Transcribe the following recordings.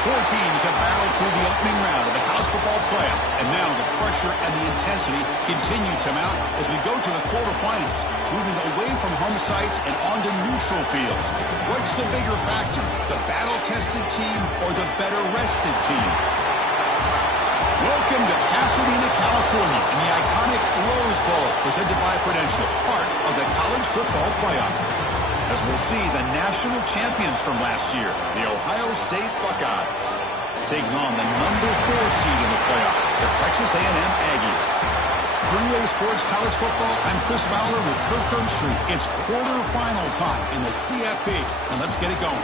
Four teams have battled through the opening round of the college football playoff, and now the pressure and the intensity continue to mount as we go to the quarterfinals, moving away from home sites and onto neutral fields. What's the bigger factor, the battle-tested team or the better-rested team? Welcome to Pasadena, California, in the iconic Rose Bowl, presented by Prudential, part of the college football playoff. As we'll see the national champions from last year, the Ohio State Buckeyes, taking on the number 4 seed in the playoff, the Texas A&M Aggies. For EA Sports College Football, I'm Chris Fowler with Kirk Herbstreit. It's quarterfinal time in the CFP, and let's get it going.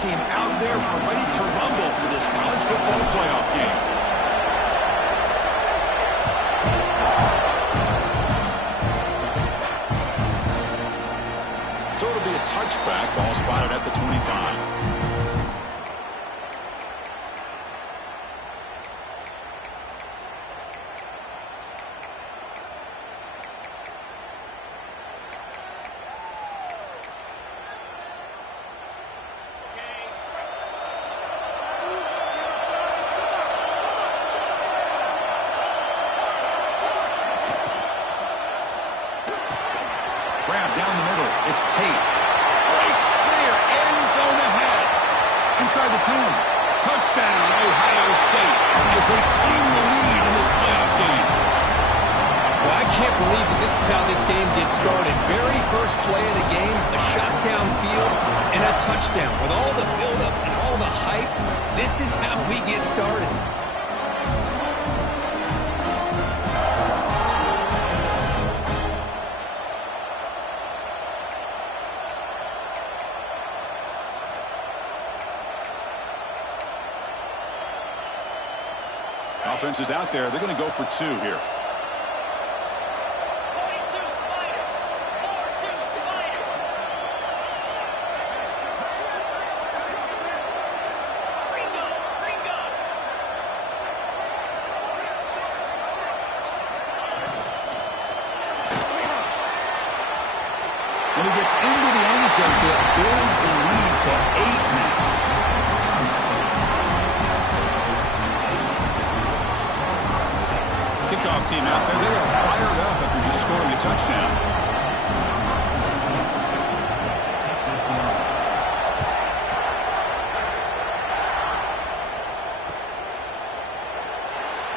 Team out there ready to rumble for this college football playoff game. So it'll be a touchback, ball spotted at the 25. Grab down the middle. It's Tate. Breaks clear. End zone ahead. Inside the 10. Touchdown, Ohio State, as they claim the lead in this playoff game. Well, I can't believe that this is how this game gets started. Very first play of the game, a shot downfield, and a touchdown. With all the buildup and all the hype, this is how we get started. Offense is out there. They're going to go for 2 here. When he gets into the end zone, so it builds the lead to 8 now. Kickoff team out there. They are fired up after just scoring a touchdown.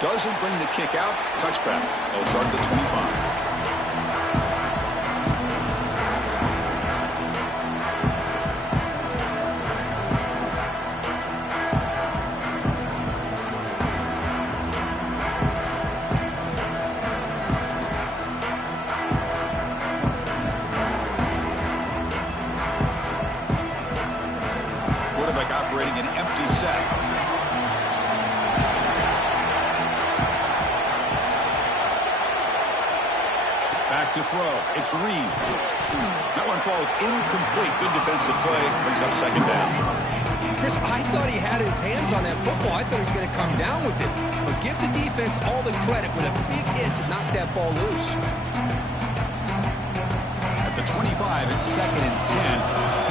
Doesn't bring the kick out. Touchback. They'll start at the 25. Operating an empty set. Back to throw. It's Reed. That one falls incomplete. Good defensive play. Brings up second down. Chris, I thought he had his hands on that football. I thought he was going to come down with it. But give the defense all the credit with a big hit to knock that ball loose. At the 25, it's 2nd and 10.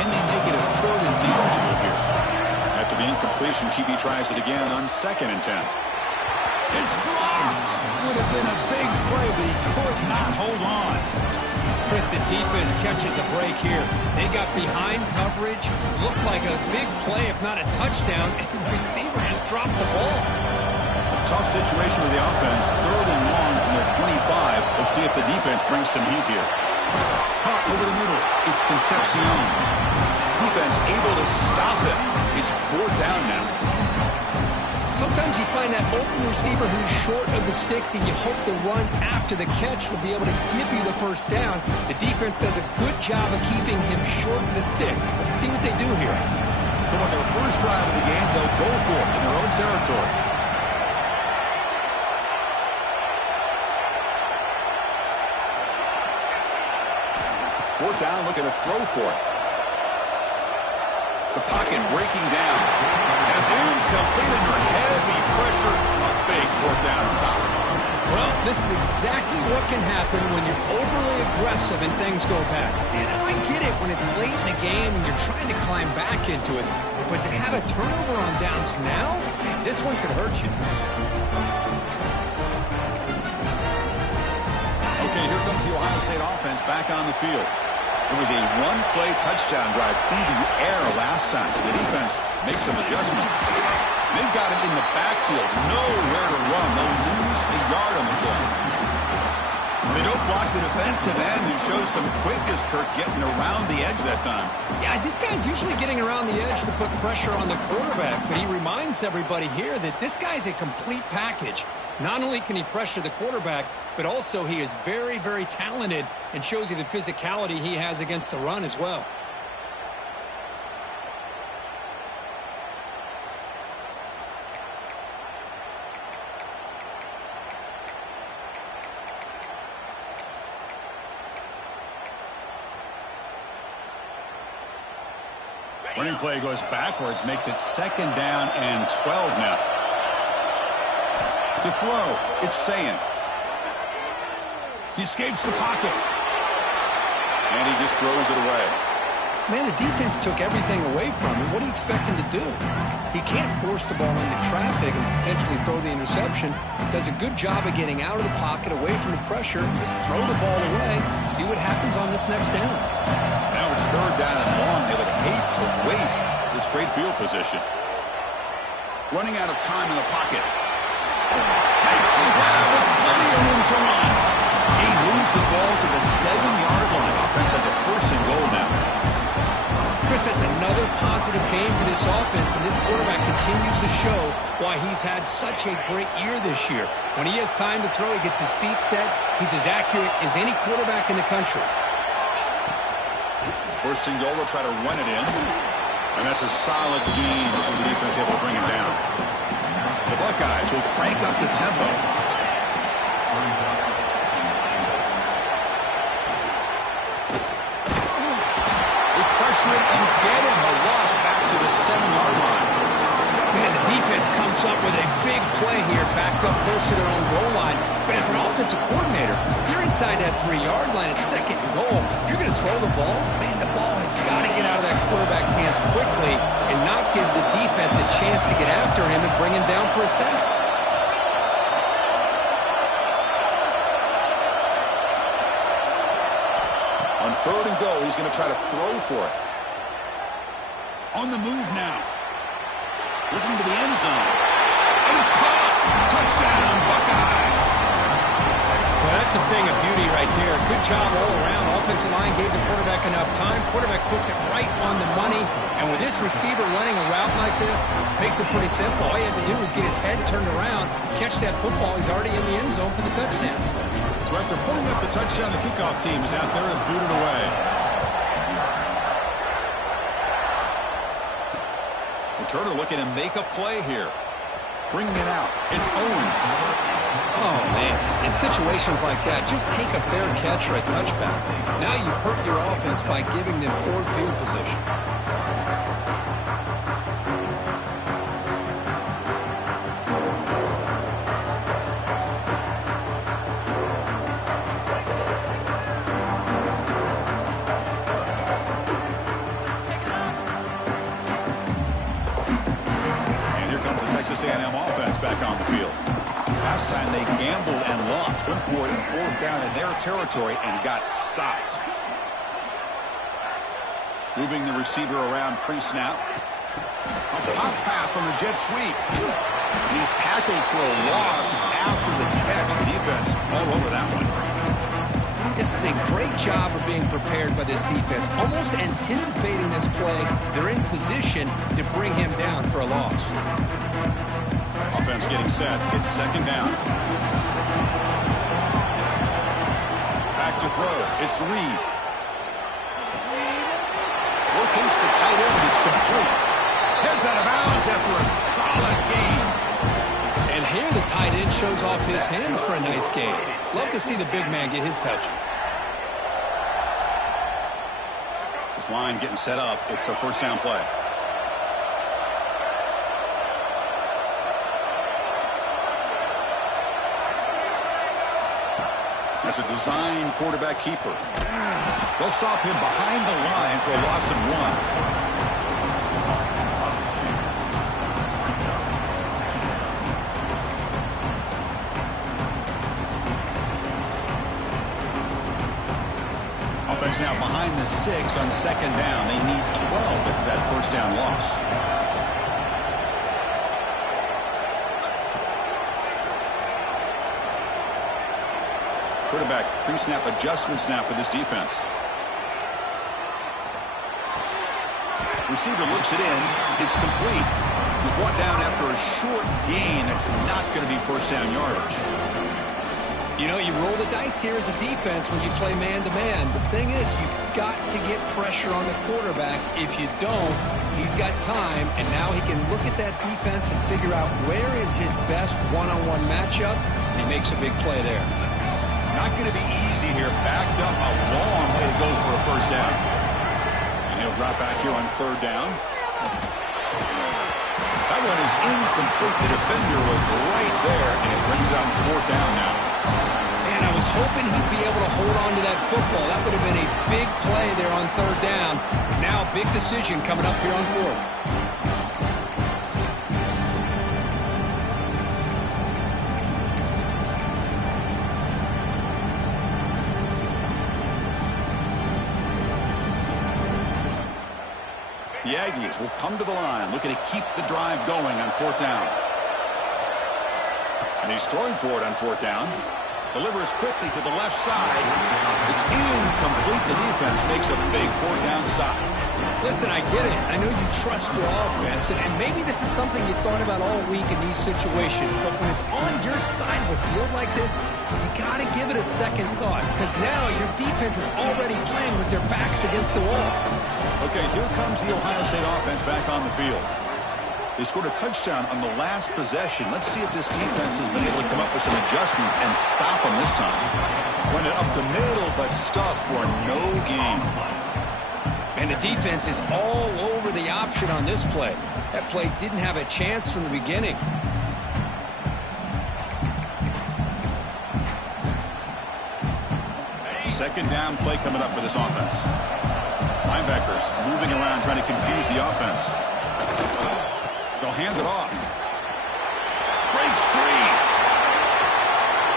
Can they make it a 3rd and manageable here? After the incompletion, QB tries it again on 2nd and 10. It's dropped. Would have been a big play, but he could not hold on. Chris, the defense catches a break here. They got behind coverage, looked like a big play, if not a touchdown, and the receiver just dropped the ball. Tough situation with the offense. 3rd and long from their 25. Let's see if the defense brings some heat here. Caught over the middle. It's Concepcion. Defense able to stop it. It's 4th down now. Sometimes you find that open receiver who's short of the sticks, and you hope the run after the catch will be able to give you the first down. The defense does a good job of keeping him short of the sticks. Let's see what they do here. So on their first drive of the game, they'll go for it in their own territory. Fourth down, looking to throw for it. The pocket breaking down. And it's incomplete under heavy pressure. A big fourth down stop. Well, this is exactly what can happen when you're overly aggressive and things go bad. And I get it when it's late in the game and you're trying to climb back into it. But to have a turnover on downs now, man, this one could hurt you. Okay, here comes the Ohio State offense back on the field. It was a one-play touchdown drive through the air last time. The defense makes some adjustments. They've got it in the backfield. Nowhere to run. They'll lose a yard on the play. They don't block the defensive end and show some quickness, Kirk, getting around the edge that time. Yeah, this guy's usually getting around the edge to put pressure on the quarterback, but he reminds everybody here that this guy's a complete package. Not only can he pressure the quarterback, but also he is very, very talented and shows you the physicality he has against the run as well. Running play goes backwards, makes it 2nd down and 12 now. To throw, it's Sayin. He escapes the pocket. And he just throws it away. Man, the defense took everything away from him. What do you expect him to do? He can't force the ball into traffic and potentially throw the interception. Does a good job of getting out of the pocket, away from the pressure. Just throw the ball away. See what happens on this next down. Now it's 3rd down and long. They would hate to waste this great field position. Running out of time in the pocket. Makes the grab with plenty of room to run. He moves the ball to the 7-yard line. Offense has a 1st and goal now. Chris, that's another positive game for this offense, and this quarterback continues to show why he's had such a great year this year. When he has time to throw, he gets his feet set. He's as accurate as any quarterback in the country. 1st and goal, they'll try to run it in. And that's a solid gain before the defense able to bring him down. The Buckeyes will crank up the tempo. They pressure it and get him. A loss back to the 7-yard line. Man, the defense comes up with a big play here, backed up close to their own goal line. But as an offensive coordinator, you're inside that 3-yard line at 2nd and goal. If you're going to throw the ball, man, the ball has got to get out of that quarterback's hands quickly and not give the defense a chance to get after him and bring him down for a sack. On 3rd and goal, he's going to try to throw for it. On the move now. Looking to the end zone. And it's caught. Touchdown, Buckeyes. Well, that's a thing of beauty right there. Good job all around. Offensive line gave the quarterback enough time. Quarterback puts it right on the money. And with this receiver running a route like this, makes it pretty simple. All you have to do is get his head turned around, catch that football. He's already in the end zone for the touchdown. So after pulling up the touchdown, the kickoff team is out there to boot it away. Returner looking to make a play here. Bringing it out. It's Owens. Oh, man. In situations like that, just take a fair catch or a touchback. Now you've hurt your offense by giving them poor field position. A&M offense back on the field. Last time they gambled and lost. Went for it in 4th down in their territory and got stopped. Moving the receiver around pre-snap. A pop pass on the jet sweep. He's tackled for a loss after the catch. The defense all over that one. This is a great job of being prepared by this defense. Almost anticipating this play, they're in position to bring him down for a loss. Offense getting set. It's 2nd down. Back to throw. It's Reed. Locates the tight end. Is complete. Heads out of bounds after a solid gain. And here the tight end shows off his hands for a nice gain. Love to see the big man get his touches. This line getting set up. It's a 1st down play. That's a design quarterback keeper. They'll stop him behind the line for a loss of 1. Offense now behind the 6 on 2nd down. They need 12 after that first down loss. Quarterback pre-snap adjustments now for this defense. Receiver looks it in. It's complete. He's brought down after a short gain. That's not going to be first down yardage. You know, you roll the dice here as a defense when you play man-to-man. The thing is, you've got to get pressure on the quarterback. If you don't, he's got time, and now he can look at that defense and figure out where is his best one-on-one matchup, and he makes a big play there. Not going to be easy here. Backed up a long way to go for a first down. And he'll drop back here on 3rd down. That one is incomplete. The defender was right there, and it brings out 4th down now. Man, I was hoping he'd be able to hold on to that football. That would have been a big play there on 3rd down. Now, big decision coming up here on 4th. The Aggies will come to the line, looking to keep the drive going on 4th down. And he's throwing for it on 4th down. Delivers quickly to the left side. It's incomplete. The defense makes a big 4th down stop. Listen, I get it. I know you trust your offense, and maybe this is something you thought about all week in these situations, but when it's on your side of the field like this, you got to give it a second thought, because now your defense is already playing with their backs against the wall. Okay, here comes the Ohio State offense back on the field. They scored a touchdown on the last possession. Let's see if this defense has been able to come up with some adjustments and stop them this time. Run it up the middle, but stuff for no gain. And the defense is all over the option on this play. That play didn't have a chance from the beginning. Second down play coming up for this offense. Linebackers moving around, trying to confuse the offense. They'll hand it off. Breaks free.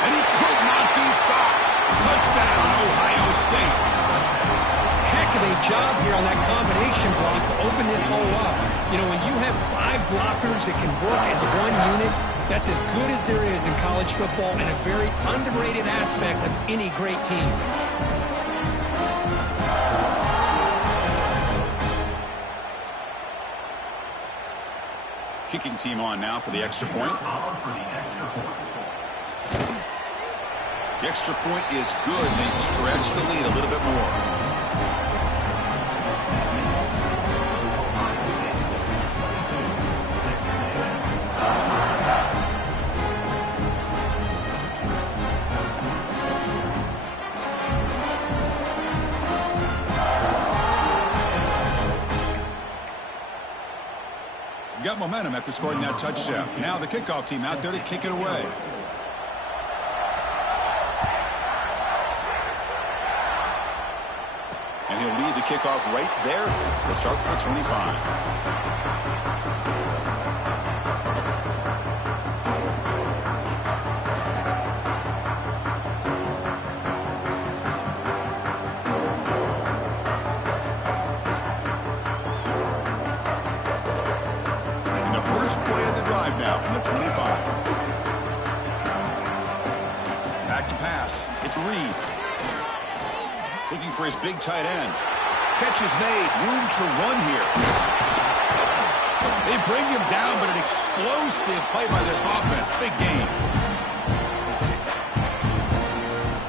And he could not be stopped. Touchdown, Ohio State. Heck of a job here on that combination block to open this hole up. You know, when you have 5 blockers that can work as one unit, that's as good as there is in college football and a very underrated aspect of any great team. Kicking team on now for the extra point. The extra point is good, and they stretch the lead a little bit more. Got momentum after scoring that touchdown. Now the kickoff team out there to kick it away. And he'll lead the kickoff right there. He'll start with the 25. Play of the drive now from the 25. Back to pass. It's Reed. Looking for his big tight end. Catch is made. Room to run here. They bring him down, but an explosive play by this offense. Big game.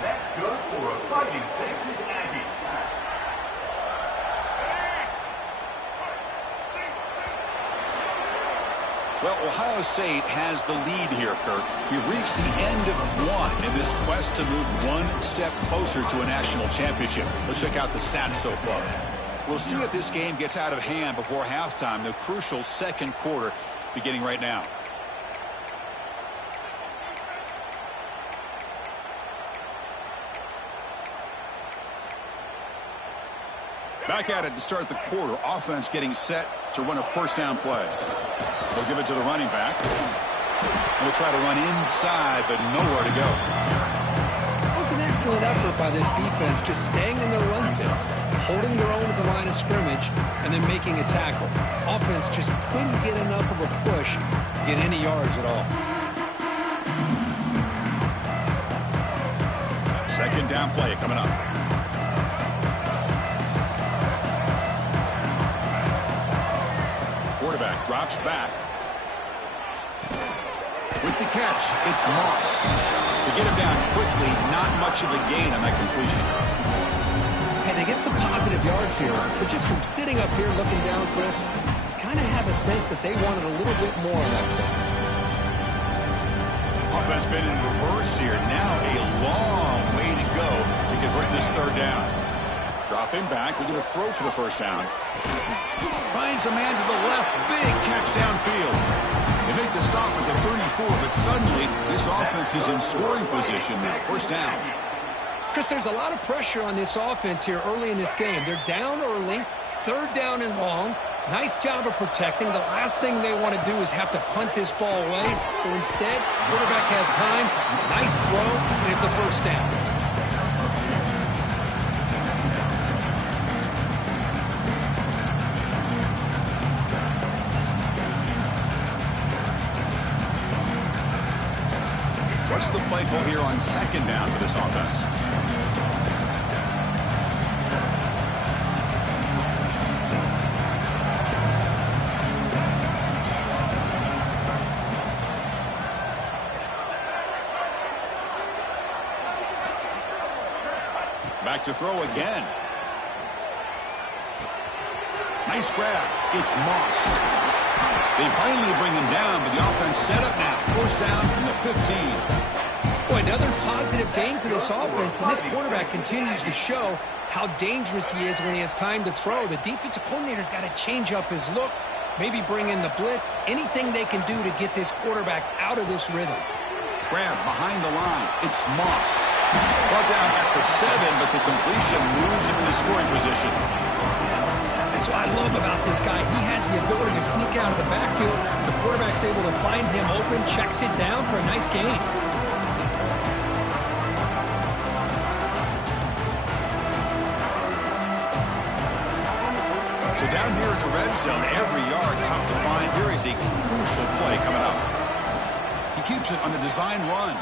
That's good for a Fighting Texas Aggie. Well, Ohio State has the lead here, Kurt. We've reached the end of one in this quest to move one step closer to a national championship. Let's check out the stats so far. We'll see if this game gets out of hand before halftime, the crucial second quarter beginning right now. Back at it to start the quarter. Offense getting set to run a first down play. They'll give it to the running back. They'll try to run inside, but nowhere to go. That was an excellent effort by this defense, just staying in their run fist, holding their own at the line of scrimmage, and then making a tackle. Offense just couldn't get enough of a push to get any yards at all. Second down play coming up. Quarterback drops back. With the catch, it's Moss. To get him down quickly, not much of a gain on that completion. Hey, they get some positive yards here, but just from sitting up here looking down, Chris, you kind of have a sense that they wanted a little bit more on that play. Offense been in reverse here. Now a long way to go to convert this third down. Dropping back, we're going to throw for the first down. Finds a man to the left. Big catch downfield. They make the stop at the 34, but suddenly this offense is in scoring position now. First down. Chris, there's a lot of pressure on this offense here early in this game. They're down early, third down and long. Nice job of protecting. The last thing they want to do is have to punt this ball away. So instead, quarterback has time. Nice throw, and it's a first down. What's the play call here on second down for this offense? Back to throw again. Nice grab. It's Moss. They finally bring him down, but the offense set up now. First down from the 15. Boy, another positive game for this offense, and this quarterback continues to show how dangerous he is when he has time to throw. The defensive coordinator's got to change up his looks, maybe bring in the blitz, anything they can do to get this quarterback out of this rhythm. Grab behind the line. It's Moss. Brought down at the 7, but the completion moves him into scoring position. That's what I love about this guy. He has the ability to sneak out of the backfield. The quarterback's able to find him open, checks it down for a nice gain. So down here in the red zone, every yard tough to find. Here is a crucial play coming up. He keeps it on a design run.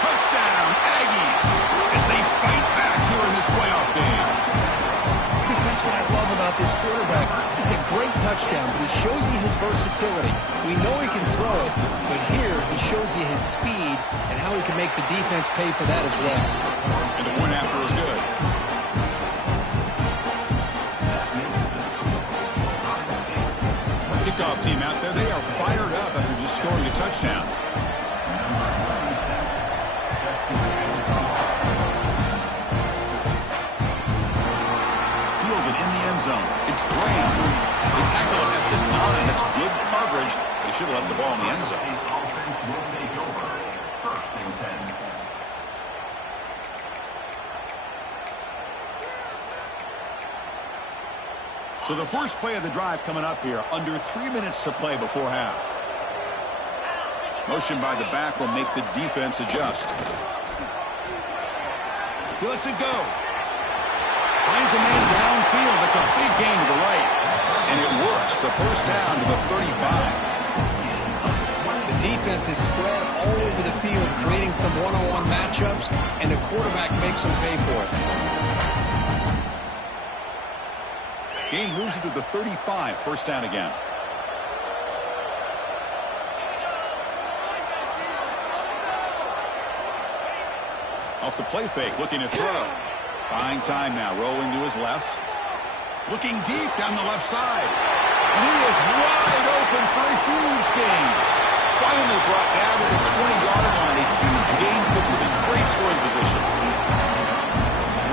Touchdown, Aggies, as they fight back here in this playoff game. Chris, that's what I love about this quarterback. It's a great touchdown, but he shows you his versatility. We know he can throw it, but here he shows you his speed and how he can make the defense pay for that as well. And the one after is good. Kickoff team out there, they are fired up after just scoring a touchdown. Zone. It's Brown. They tackle him at the 9. That's good coverage. They should have left the ball in the end zone. So the first play of the drive coming up here. Under 3 minutes to play before half. Motion by the back will make the defense adjust. He lets it go. Finds a man downfield. That's a big gain to the right. And it works. The first down to the 35. The defense is spread all over the field, creating some one-on-one matchups, and the quarterback makes them pay for it. Game moves into the 35. First down again. Off the play fake, looking to throw. Buying time now, rolling to his left. Looking deep down the left side. And he is wide open for a huge gain. Finally brought down to the 20-yard line. A huge gain puts him in great scoring position.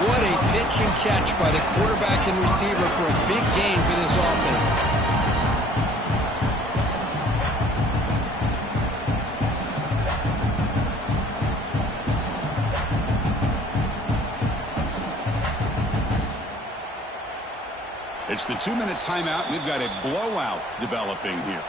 What a pitch and catch by the quarterback and receiver for a big gain for this offense. It's the 2-minute timeout. We've got a blowout developing here.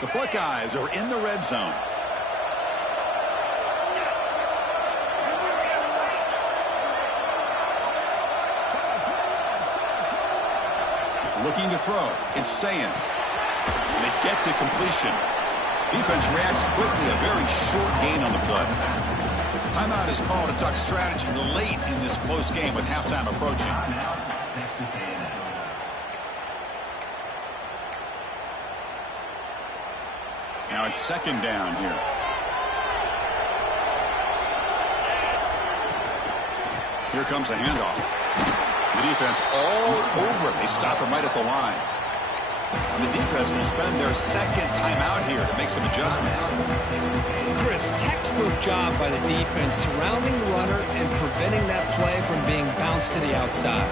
The Buckeyes are in the red zone. Looking to throw. It's Sayin. They get to completion. Defense reacts quickly. A very short gain on the play. Timeout is called to talk strategy late in this close game with halftime approaching. Now it's second down here. Here comes a handoff. The defense all over. They stop him right at the line. And the defense will spend their second timeout here to make some adjustments. Chris, textbook job by the defense surrounding the runner and preventing that play from being bounced to the outside.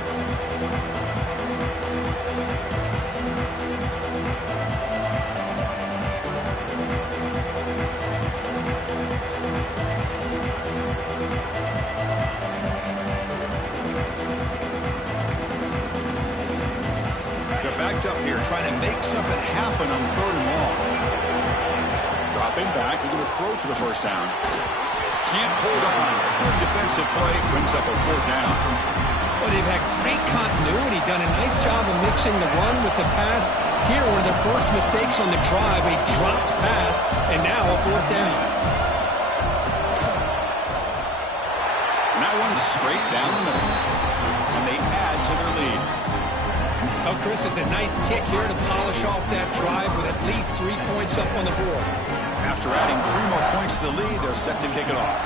Up here trying to make something happen on 3rd and long. Dropping back, they're going to throw for the first down. Can't hold on. Good defensive play brings up a 4th down. Well, they've had great continuity, done a nice job of mixing the run with the pass. Here were their first mistakes on the drive, a dropped pass, and now a 4th down. And that one's straight down the middle. And they add to their lead. Oh, Chris, it's a nice kick here to polish off that drive with at least 3 points up on the board. After adding 3 more points to the lead, they're set to kick it off.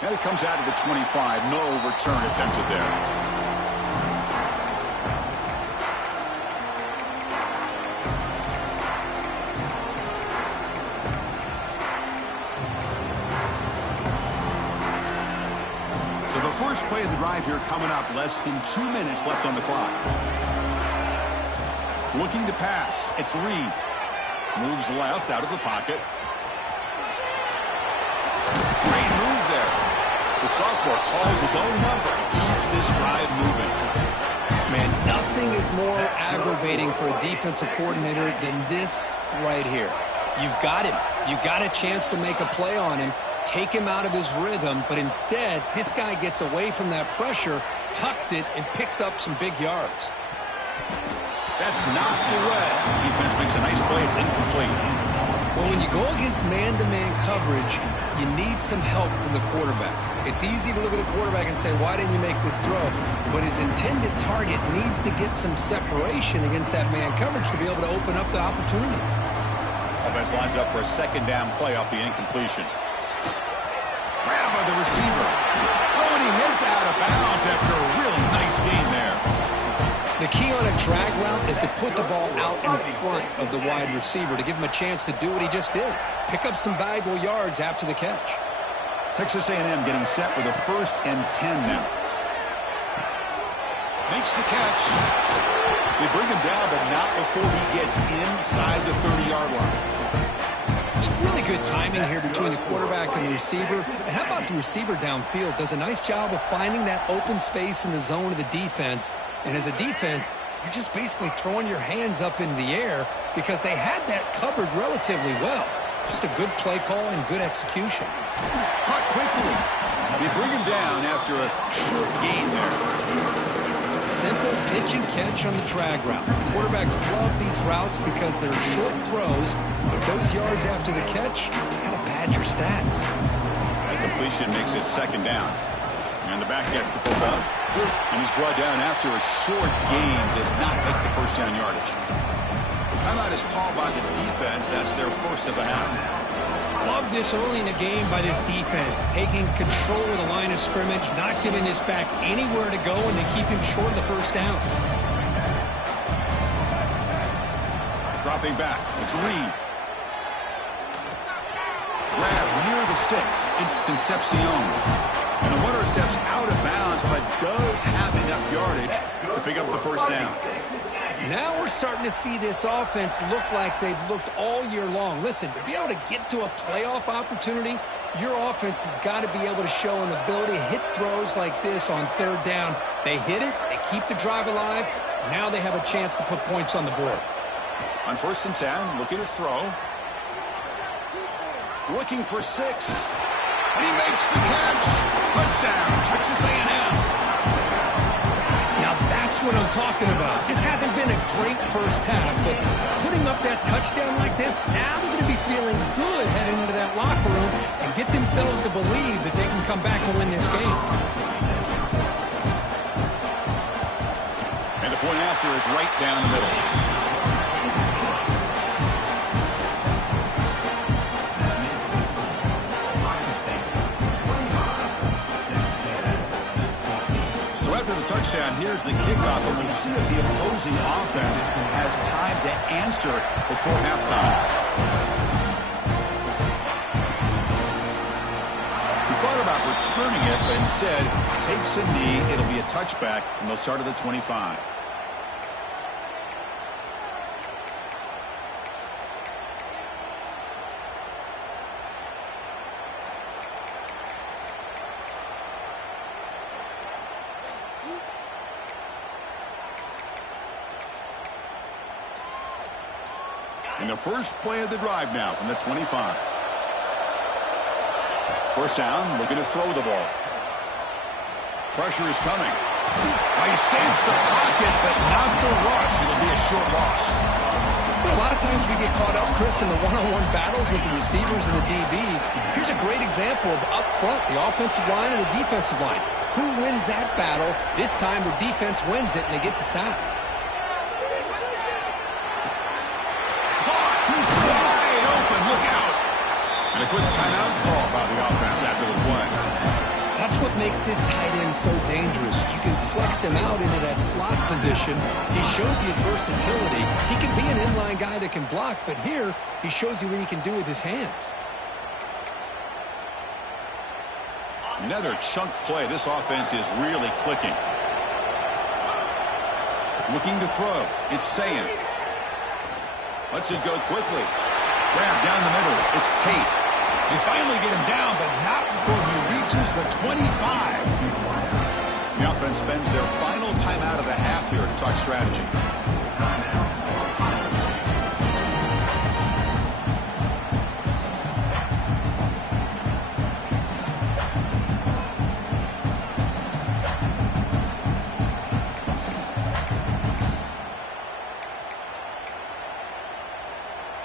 And it comes out of the 25. No return attempted there. First play of the drive here coming up. Less than 2 minutes left on the clock. Looking to pass. It's Reed. Moves left out of the pocket. Great move there. The sophomore calls his own number and keeps this drive moving. Man, nothing is more aggravating for a defensive coordinator than this right here. You've got him. You've got a chance to make a play on him. Take him out of his rhythm, but instead, this guy gets away from that pressure, tucks it, and picks up some big yards. That's knocked away. Defense makes a nice play. It's incomplete. Well, when you go against man-to-man coverage, you need some help from the quarterback. It's easy to look at the quarterback and say, why didn't you make this throw? But his intended target needs to get some separation against that man coverage to be able to open up the opportunity. Offense lines up for a second down play off the incompletion. Grab by the receiver. Oh, and he heads out of bounds after a really nice gain there. The key on a drag route is to put the ball out in front of the wide receiver to give him a chance to do what he just did. Pick up some valuable yards after the catch. Texas A&M getting set with a 1st and 10 now. Makes the catch. They bring him down, but not before he gets inside the 30-yard line. It's really good timing here between the quarterback and the receiver. And how about the receiver downfield? Does a nice job of finding that open space in the zone of the defense. And as a defense, you're just basically throwing your hands up in the air because they had that covered relatively well. Just a good play call and good execution. Caught quickly. They bring him down after a short gain there. Simple pitch and catch on the drag route. Quarterbacks love these routes because they're short throws, but those yards after the catch kind of pad your stats. That completion makes it second down. And the back gets the football. And he's brought down after a short gain. Does not make the first down yardage. The timeout is called by the defense. That's their first of the half. Love this early in the game by this defense, taking control of the line of scrimmage, not giving this back anywhere to go, and they keep him short of the first down. Dropping back, it's Reed. Grab near the sticks, it's Concepcion. And the runner steps out of bounds, but does have enough yardage to pick up the first down. Now we're starting to see this offense look like they've looked all year long. Listen, to be able to get to a playoff opportunity, your offense has got to be able to show an ability to hit throws like this on third down. They hit it, they keep the drive alive. Now they have a chance to put points on the board. On 1st and 10, looking to throw. Looking for 6. And he makes the catch. Touchdown, Texas A&M. Now that's what I'm talking about. This hasn't been a great first half, but putting up that touchdown like this, now they're going to be feeling good heading into that locker room and get themselves to believe that they can come back and win this game. And the point after is right down the middle. So after the touchdown, here's the kickoff, and we'll see if the opposing offense has time to answer before halftime. He thought about returning it, but instead takes a knee. It'll be a touchback, and they'll start at the 25. In the first play of the drive now from the 25. First down, looking to throw the ball. Pressure is coming. He escapes the pocket, but not the rush. It'll be a short loss. A lot of times we get caught up, Chris, in the one-on-one battles with the receivers and the DBs. Here's a great example of up front, the offensive line and the defensive line. Who wins that battle? This time the defense wins it, and they get the sack. He's wide open. Look out. And a quick timeout call by the offense after the play. That's what makes this tight end so dangerous. You can flex him out into that slot position. He shows you his versatility. He can be an inline guy that can block, but here he shows you what he can do with his hands. Another chunk play. This offense is really clicking. Looking to throw. It's Sayin. Lets it go quickly. Grab down the middle. It's Tate. They finally get him down, but not before he reaches the 25. The offense spends their final timeout of the half here to talk strategy.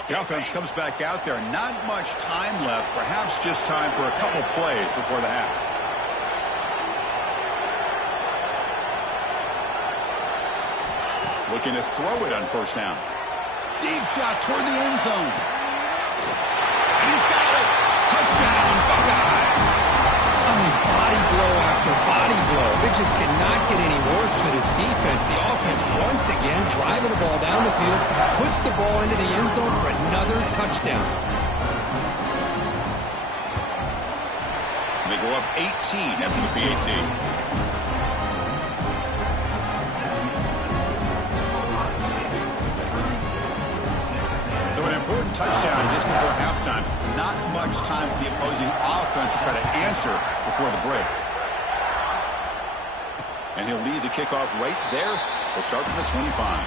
The offense comes back out there. Not much time left. Perhaps just time for a couple plays before the half. Looking to throw it on first down. Deep shot toward the end zone. And he's got it. Touchdown, Buckeyes. I mean, body blow after body blow. It just cannot get any worse for this defense. The offense, once again, driving the ball down the field, puts the ball into the end zone for another touchdown. They go up 18 after the PAT. So an important touchdown just before halftime. Not much time for the opposing offense to try to answer before the break. And he'll lead the kickoff right there. They'll start from the 25.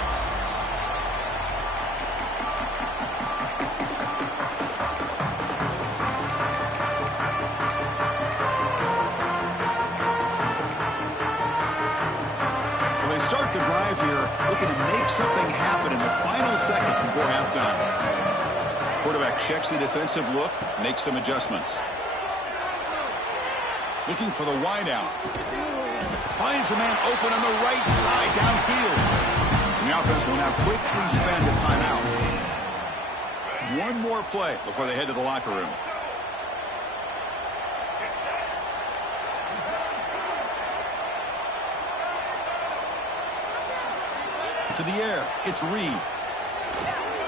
So they start the drive here, looking to make something happen in the final seconds before halftime. Quarterback checks the defensive look, makes some adjustments. Looking for the wideout. Finds a man open on the right side downfield. And the offense will now quickly spend a timeout. One more play before they head to the locker room. To the air, it's Reed.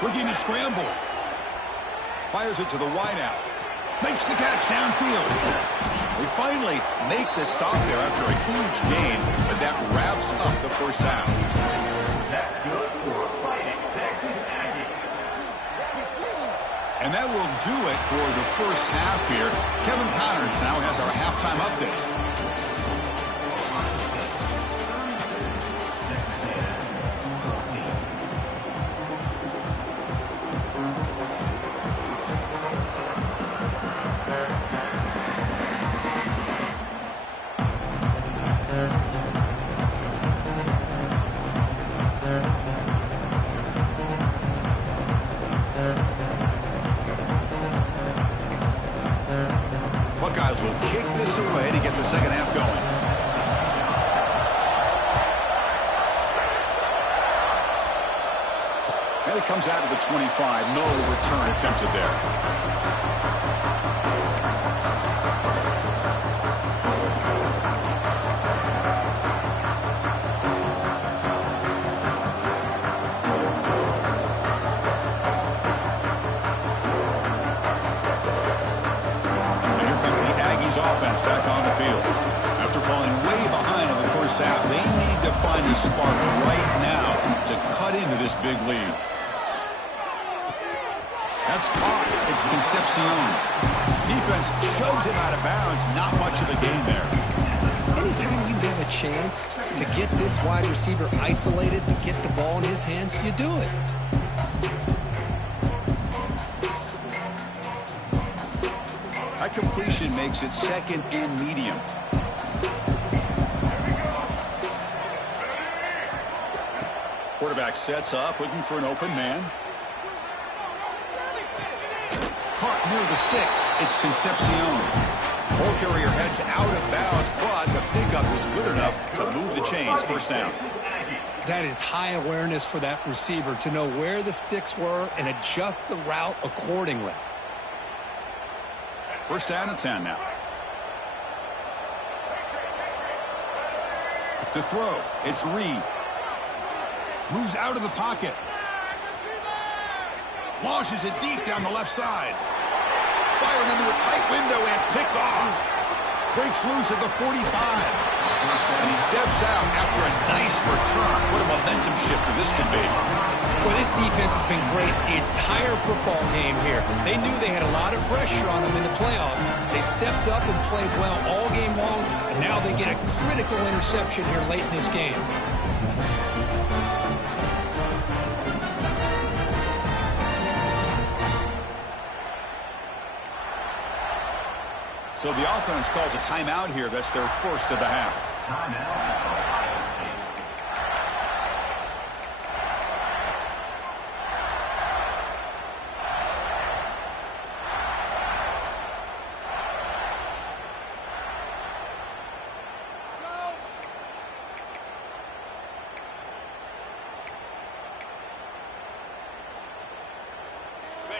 Looking to scramble. Fires it to the wideout. Makes the catch downfield. They finally make the stop there after a huge gain, but that wraps up the first half. That's good for a Fighting Texas Aggie. And that will do it for the first half here. Kevin Connors now has our halftime update. Buckeyes will kick this away to get the second half going. And it comes out of the 25. No return attempted there. Offense back on the field. After falling way behind in the first half, they need to find a spark right now to cut into this big lead. That's caught. It's Concepcion. Defense shoves him out of bounds. Not much of a gain there. Anytime you have a chance to get this wide receiver isolated, to get the ball in his hands, you do it. That completion makes it second and medium. Quarterback sets up, looking for an open man. Caught near the sticks. It's Concepcion. Ball carrier heads out of bounds, but the pickup is good enough to move the chains. First down. That is high awareness for that receiver to know where the sticks were and adjust the route accordingly. First down and 10 now. To throw, it's Reed. Moves out of the pocket. Launches it deep down the left side. Fired into a tight window and picked off. Breaks loose at the 45. And he steps out after a nice return. What a momentum shifter this can be. Well, this defense has been great the entire football game here. They knew they had a lot of pressure on them in the playoff. They stepped up and played well all game long, and now they get a critical interception here late in this game. So the offense calls a timeout here. That's their first of the half. Timeout.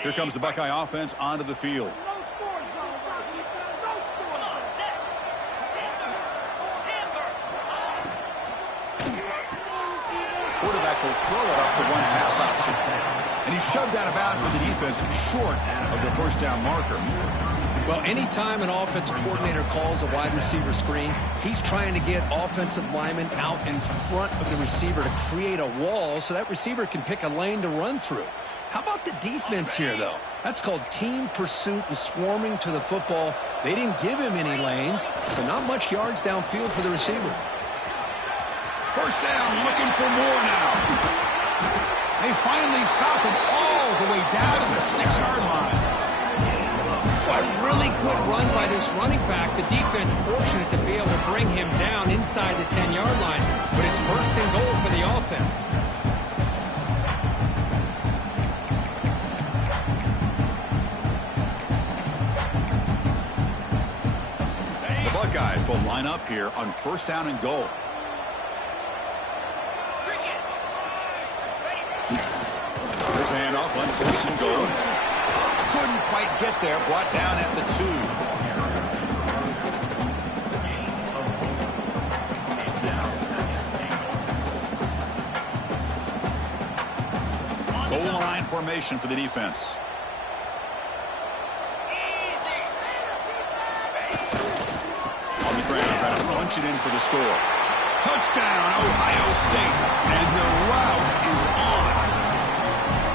Here comes the Buckeye offense onto the field. Quarterback will throw it off the one pass option. And he's shoved out of bounds with the defense short of the first down marker. Well, anytime an offensive coordinator calls a wide receiver screen, he's trying to get offensive linemen out in front of the receiver to create a wall so that receiver can pick a lane to run through. How about the defense here, though? That's called team pursuit and swarming to the football. They didn't give him any lanes, so not much yards downfield for the receiver. First down, looking for more now. They finally stop him all the way down to the 6-yard line. A really good run by this running back. The defense fortunate to be able to bring him down inside the 10-yard line, but it's first and goal for the offense. The Buckeyes will line up here on first down and goal. There's a handoff on first and goal. Couldn't quite get there, brought down at the 2. Goal line formation for the defense. punch it in for the score. Touchdown, Ohio State. And the route is on.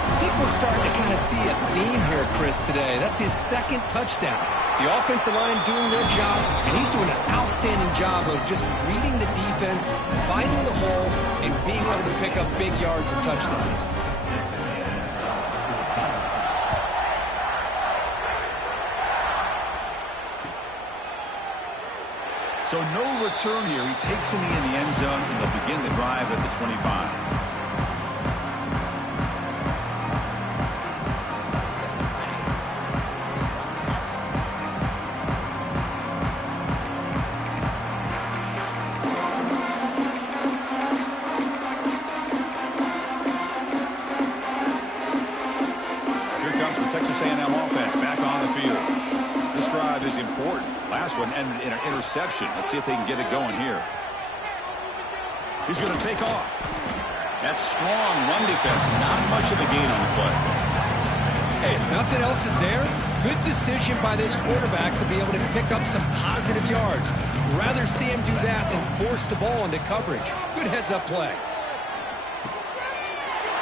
I think we're starting to kind of see a theme here, Chris, today. That's his second touchdown. The offensive line doing their job, and he's doing an outstanding job of just reading the defense, finding the hole, and being able to pick up big yards and touchdowns. So no return here. He takes it in the end zone, and they'll begin the drive at the 25. Ended in an interception. Let's see if they can get it going here. He's going to take off. That's strong run defense. Not much of a gain on the play. Hey, if nothing else is there, good decision by this quarterback to be able to pick up some positive yards. Rather see him do that than force the ball into coverage. Good heads-up play.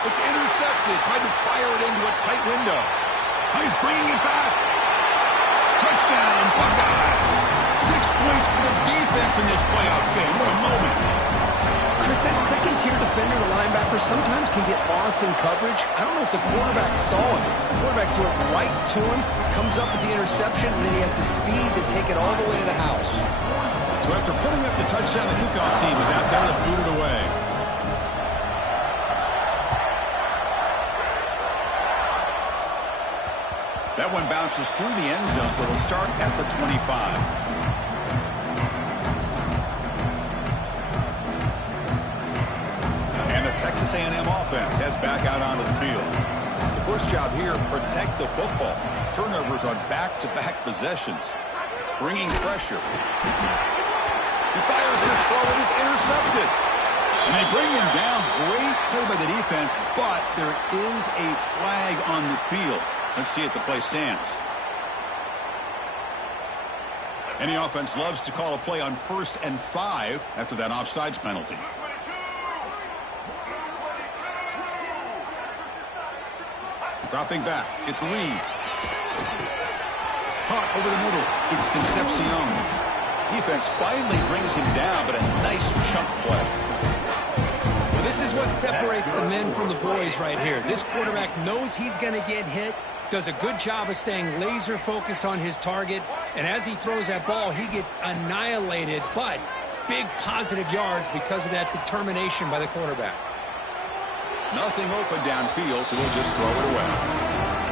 It's intercepted. Tried to fire it into a tight window. He's bringing it back. Touchdown, Buckeyes. 6 points for the defense in this playoff game. What a moment. Chris, that second-tier defender, the linebacker, sometimes can get lost in coverage. I don't know if the quarterback saw him. The quarterback threw it right to him, comes up with the interception, and then he has the speed to take it all the way to the house. So after putting up the touchdown, the kickoff team is out there to boot it away. That one bounces through the end zone, so they'll start at the 25. And the Texas A&M offense heads back out onto the field. The first job here, protect the football. Turnovers on back-to-back possessions. Bringing pressure. He fires this throw, it is intercepted. And they bring him down. Great play by the defense, but there is a flag on the field. Let's see if the play stands. Any offense loves to call a play on 1st and 5 after that offsides penalty. Dropping back, it's Lee. Caught over the middle, it's Concepcion. Defense finally brings him down, but a nice chunk play. Well, this is what separates the men from the boys right here. This quarterback knows he's going to get hit, does a good job of staying laser focused on his target, and as he throws that ball, he gets annihilated, but big positive yards because of that determination by the quarterback. Nothing open downfield, so they'll just throw it away.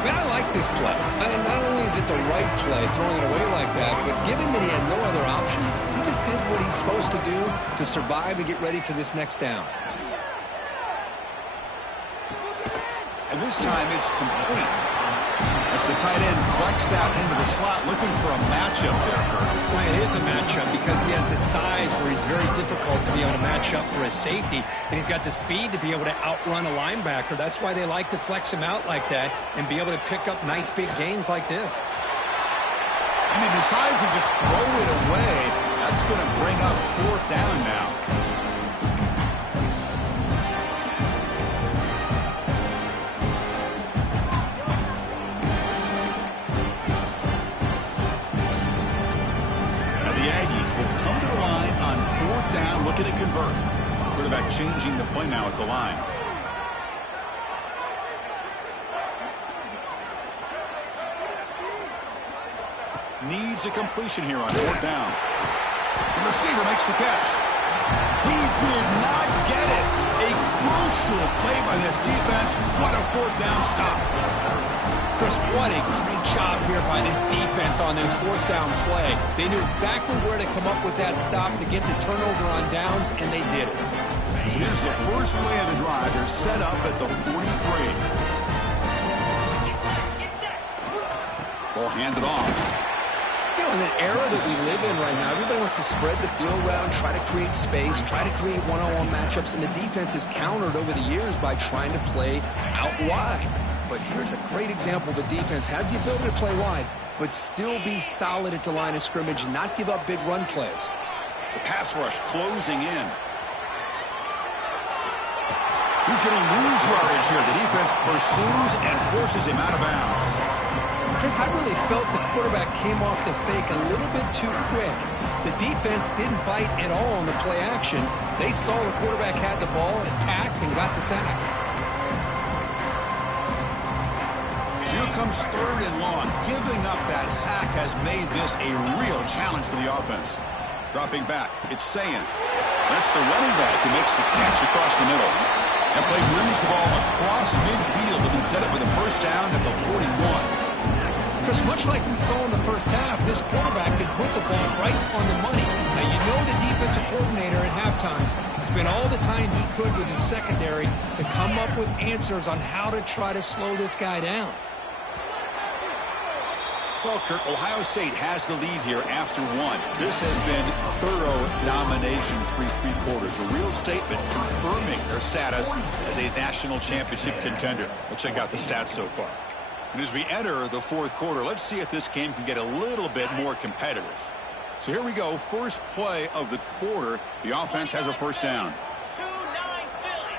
Man, I like this play. Not only is it the right play, throwing it away like that, but given that he had no other option, he just did what he's supposed to do to survive and get ready for this next down. And this time it's complete. As the tight end flexed out into the slot, looking for a matchup there, Kurt. Well, it is a matchup because he has the size where he's very difficult to be able to match up for a safety, and he's got the speed to be able to outrun a linebacker. That's why they like to flex him out like that and be able to pick up nice big gains like this. And he decides to just throw it away. That's going to bring up 4th down now. Looking to convert. Quarterback changing the play now at the line. Needs a completion here on 4th down. The receiver makes the catch. He did not get it. A crucial play by this defense. What a 4th down stop. Chris, what a great job here by this defense on this 4th down play. They knew exactly where to come up with that stop to get the turnover on downs, and they did it. So here's the first play of the drive. They're set up at the 43. Ball handed off. You know, in the era that we live in right now, everybody wants to spread the field around, try to create space, try to create one-on-one matchups, and the defense has countered over the years by trying to play out wide. But here's a great example. The defense has the ability to play wide, but still be solid at the line of scrimmage and not give up big run plays. The pass rush closing in. Who's going to lose yardage here? The defense pursues and forces him out of bounds. Chris, I really felt the quarterback came off the fake a little bit too quick. The defense didn't bite at all on the play action. They saw the quarterback had the ball, attacked, and got the sack. So here comes 3rd and long. Giving up that sack has made this a real challenge for the offense. Dropping back, it's Sayin. That's the running back who makes the catch across the middle. That play moves the ball across midfield to be set up for the first down at the 41. Chris, much like we saw in the first half, this quarterback could put the ball right on the money. Now, you know the defensive coordinator at halftime spent all the time he could with his secondary to come up with answers on how to try to slow this guy down. Well, Kirk, Ohio State has the lead here after 1. This has been thorough domination through 3 quarters. A real statement confirming their status as a national championship contender. Let's check out the stats so far. And as we enter the 4th quarter, let's see if this game can get a little bit more competitive. So here we go. First play of the quarter. The offense has a first down. 2-9 Philly.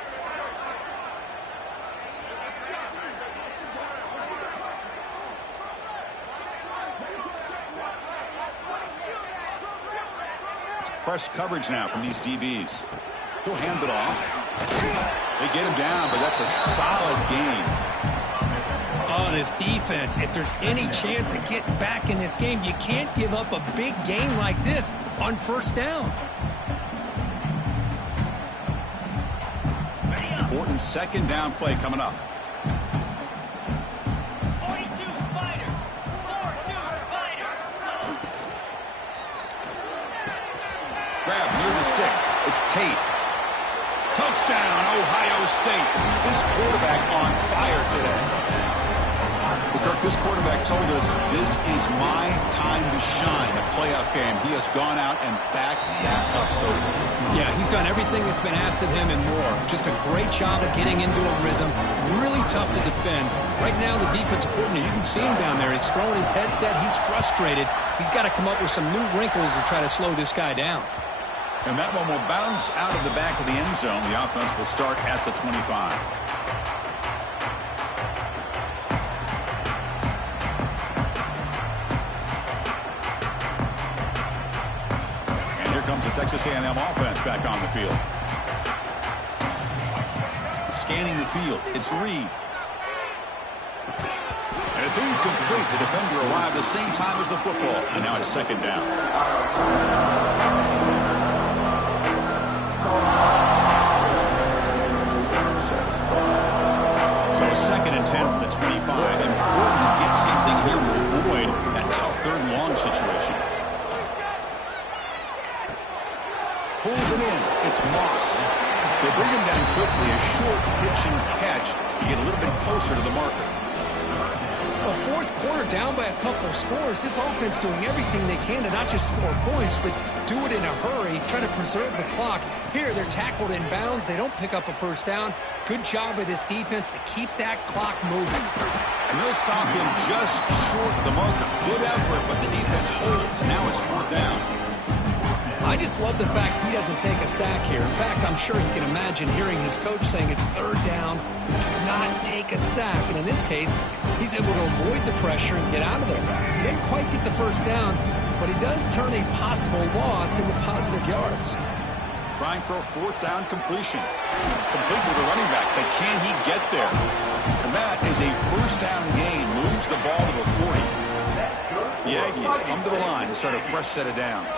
It's press coverage now from these DBs. He'll hand it off. They get him down, but that's a solid gain. Oh, this defense, if there's any chance of getting back in this game, you can't give up a big gain like this on first down. Important second down play coming up. 42 Spider. 4-2 Spider. Grabs near the sticks. It's Tate. Touchdown, Ohio State. This quarterback on fire today. Well, Kirk, this quarterback told us this is my time to shine, a playoff game. He has gone out and backed that up so far. Yeah, he's done everything that's been asked of him and more. Just a great job of getting into a rhythm. Really tough to defend. Right now, the defensive coordinator, you can see him down there. He's throwing his headset. He's frustrated. He's got to come up with some new wrinkles to try to slow this guy down. And that one will bounce out of the back of the end zone. The offense will start at the 25. Comes the Texas A&M offense back on the field. Scanning the field, it's Reed. And it's incomplete. The defender arrived the same time as the football, and now it's second down. So 2nd and 10 from the 25. Important to get something here to avoid that tough 3rd and long situation. Pulls it in. It's Moss. They bring him down quickly. A short pitch and catch. You get a little bit closer to the marker. A 4th quarter down by a couple of scores. This offense doing everything they can to not just score points, but do it in a hurry, trying to preserve the clock. Here, they're tackled in bounds. They don't pick up a first down. Good job by this defense to keep that clock moving. And they'll stop him just short of the marker. Good effort, but the defense holds. Now it's 4th down. I just love the fact he doesn't take a sack here. In fact, I'm sure he can imagine hearing his coach saying it's 3rd down, do not take a sack. And in this case, he's able to avoid the pressure and get out of there. He didn't quite get the first down, but he does turn a possible loss into positive yards. Trying for a 4th down completion. Complete with the running back, but can he get there? And that is a first down gain. Moves the ball to the 40. The Aggies come to the line to start a fresh set of downs.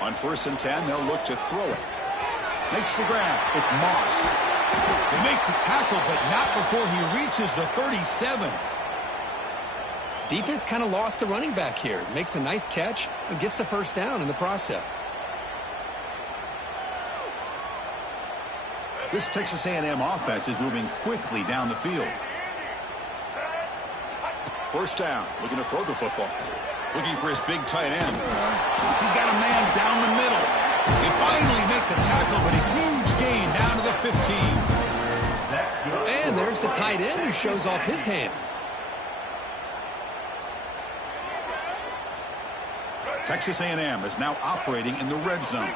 On 1st and 10, they'll look to throw it. Makes the grab. It's Moss. They make the tackle, but not before he reaches the 37. Defense kind of lost the running back here. Makes a nice catch and gets the first down in the process. This Texas A&M offense is moving quickly down the field. First down, looking to throw the football. Looking for his big tight end. He's got a man down the middle. They finally make the tackle, but a huge gain down to the 15. And there's the tight end who shows off his hands. Texas A&M is now operating in the red zone.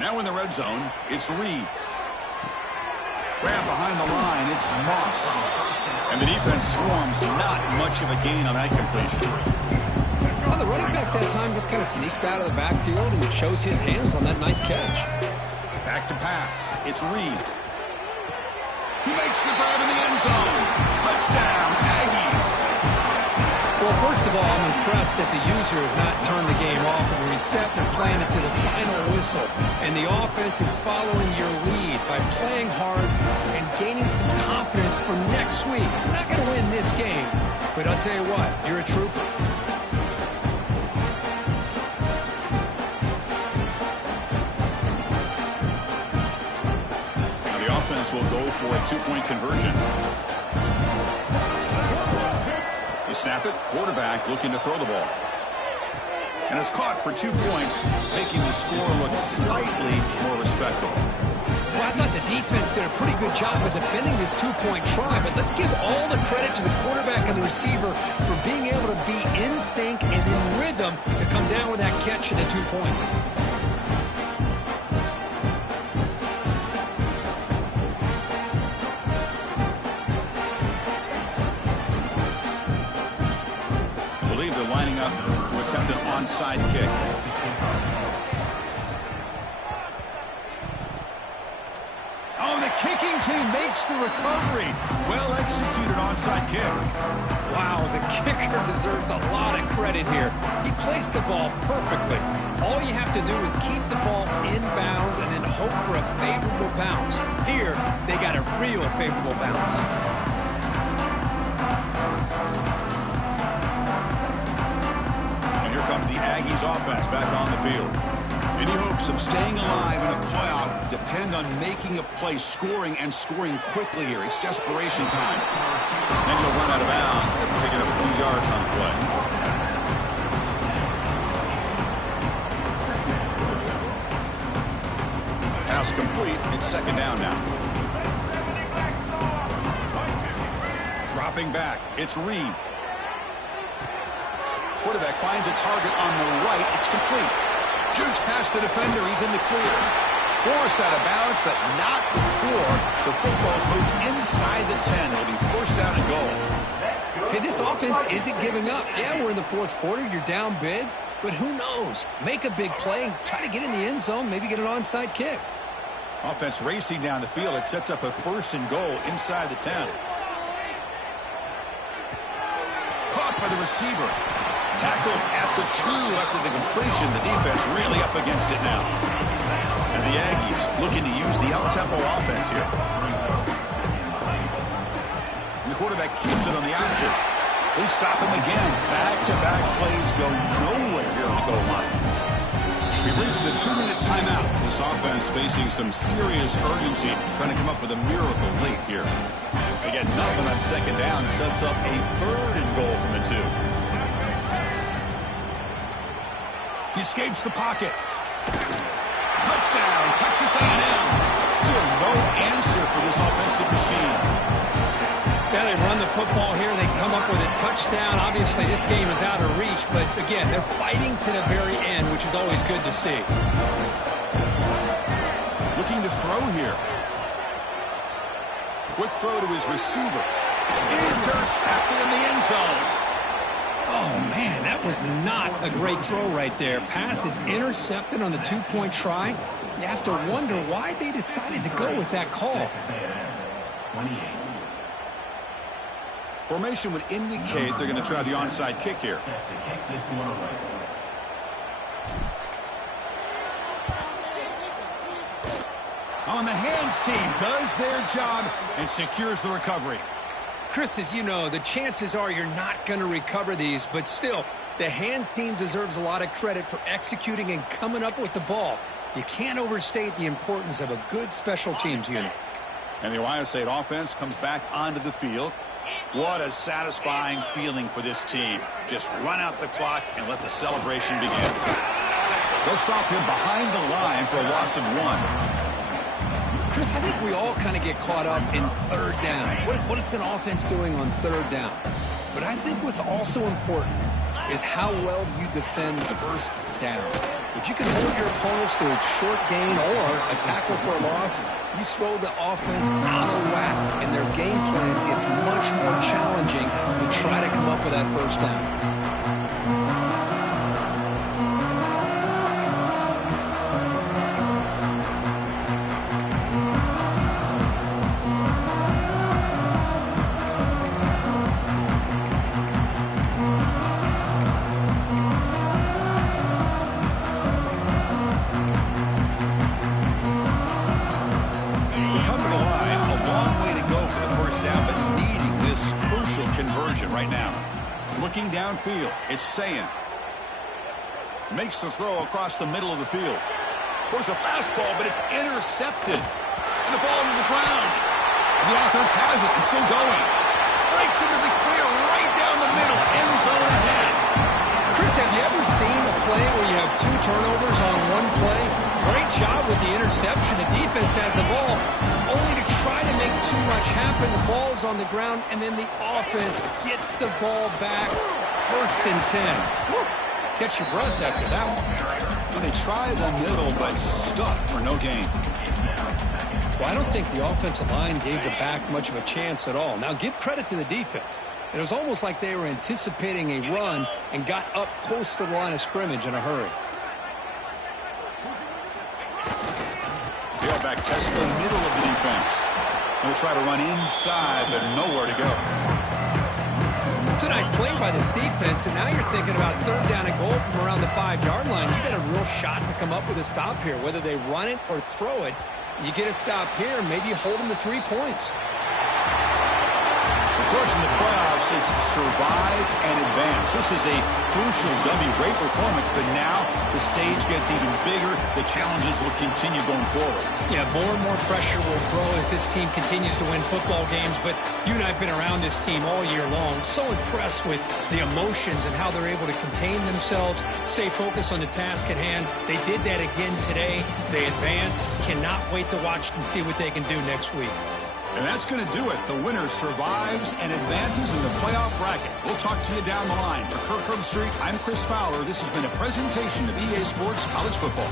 Now in the red zone, it's Reed. Wrapped behind the line, it's Moss. And the defense swarms, not much of a gain on that completion. Well, the running back that time just kind of sneaks out of the backfield and shows his hands on that nice catch. Back to pass. It's Reed. He makes the grab in the end zone. Touchdown, Aggies. Well, first of all, I'm impressed that the user has not turned the game off and reset and playing it to the final whistle. And the offense is following your lead by playing hard and gaining some confidence for next week. We're not going to win this game, but I'll tell you what, you're a trooper. Now the offense will go for a two-point conversion. You snap it, quarterback looking to throw the ball. And it's caught for 2 points, making the score look slightly more respectable. Well, I thought the defense did a pretty good job of defending this two-point try, but let's give all the credit to the quarterback and the receiver for being able to be in sync and in rhythm to come down with that catch and the 2 points. Attempt an onside kick. Oh, the kicking team makes the recovery. Well executed onside kick. Wow, the kicker deserves a lot of credit here. He placed the ball perfectly. All you have to do is keep the ball in bounds and then hope for a favorable bounce. Here, they got a real favorable bounce. The Aggies offense back on the field. Any hopes of staying alive in a playoff depend on making a play, scoring, and scoring quickly here. It's desperation time. And he'll run out of bounds after picking up a few yards on the play. Pass complete. It's second down now. Dropping back. It's Reed. Quarterback finds a target on the right. It's complete. Jukes past the defender. He's in the clear. Forced out of bounds, but not before the football's moved inside the 10. It'll be first down and goal. Hey, this offense isn't giving up. Yeah, we're in the fourth quarter. You're down big. But who knows? Make a big play. Try to get in the end zone. Maybe get an onside kick. Offense racing down the field. It sets up a first and goal inside the 10. Caught by the receiver. Tackled at the 2 after the completion. The defense really up against it now. And the Aggies looking to use the up-tempo offense here. And the quarterback keeps it on the option. They stop him again. Back-to-back plays go nowhere here on the goal line. We've reached the 2-minute timeout. This offense facing some serious urgency, trying to come up with a miracle late here. They get nothing on second down. Sets up a third and goal from the 2. He escapes the pocket. Touchdown, Texas A&M. Still no answer for this offensive machine. Yeah, they run the football here. They come up with a touchdown. Obviously, this game is out of reach, but again, they're fighting to the very end, which is always good to see. Looking to throw here. Quick throw to his receiver. Intercepted in the end zone. Oh, man, that was not a great throw right there. Pass is intercepted on the 2-point try. You have to wonder why they decided to go with that call. Formation would indicate they're going to try the onside kick here. On the hands team does their job and secures the recovery. Chris, as you know, the chances are you're not going to recover these, but still, the hands team deserves a lot of credit for executing and coming up with the ball. You can't overstate the importance of a good special teams unit. And the Ohio State offense comes back onto the field. What a satisfying feeling for this team. Just run out the clock and let the celebration begin. They'll stop him behind the line for a loss of 1. Chris, I think we all kind of get caught up in third down. What is an offense doing on third down? But I think what's also important is how well you defend first down. If you can hold your opponents to a short gain or a tackle for a loss, you throw the offense out of whack, and their game plan gets much more challenging to try to come up with that first down. Right now, looking downfield, it's Sayin. Makes the throw across the middle of the field. Throws a fastball, but it's intercepted. And the ball to the ground. And the offense has it and still going. Breaks into the clear right down the middle. End zone ahead. Chris, have you ever seen a play where you have 2 turnovers on one play? Great job with the interception. The defense has the ball, only to try to make too much happen. The ball's on the ground, and then the offense gets the ball back. 1st and 10. Woo. Catch your breath after that one. Well, they try the middle, but stuck for no gain. Well, I don't think the offensive line gave the back much of a chance at all. Now, give credit to the defense. It was almost like they were anticipating a run and got up close to the line of scrimmage in a hurry. Tailback tests the middle of the defense. They'll try to run inside, but nowhere to go. It's a nice play by this defense, and now you're thinking about 3rd down and goal from around the 5-yard line. You got a real shot to come up with a stop here. Whether they run it or throw it, you get a stop here, maybe you hold them to 3 points. Of course, in the playoffs, it's survive and advance. This is a crucial W. Great performance, but now the stage gets even bigger. The challenges will continue going forward. Yeah, more and more pressure will grow as this team continues to win football games, but you and I have been around this team all year long. So impressed with the emotions and how they're able to contain themselves, stay focused on the task at hand. They did that again today. They advance. Cannot wait to watch and see what they can do next week. And that's going to do it. The winner survives and advances in the playoff bracket. We'll talk to you down the line. For Kirk Herbstreit, I'm Chris Fowler. This has been a presentation of EA Sports College Football.